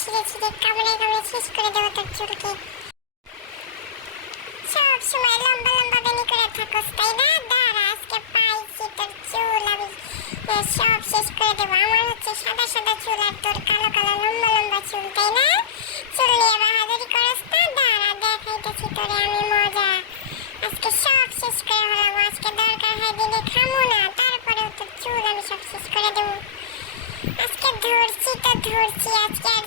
ছিঁড়ে ছিঁড়ে কামড়ে কামড়ে শেষ করে দেবো তোর চুলকে। সব সময় লম্বা লম্বা বেনি করে থাকস তাই না? দাঁড়া, আজকে পাইছি তোর চুল আমি সব শেষ করে দেবো। আমার হচ্ছে সাদা সাদা চুল আর তোর কালো কালো লম্বা লম্বা চুল, তাই না? চুল নিয়ে বাহাদুরি করস না? দাঁড়া, দেখাইতেছি তোরে আমি মজা। আজকে সব শেষ করে হলাম। আজকে দরকার হয় দিনে খামো না, তারপরেও তোর চুল আমি সব শেষ করে দেবো। আজকে ধরছি তো ধরছি, আজকে আর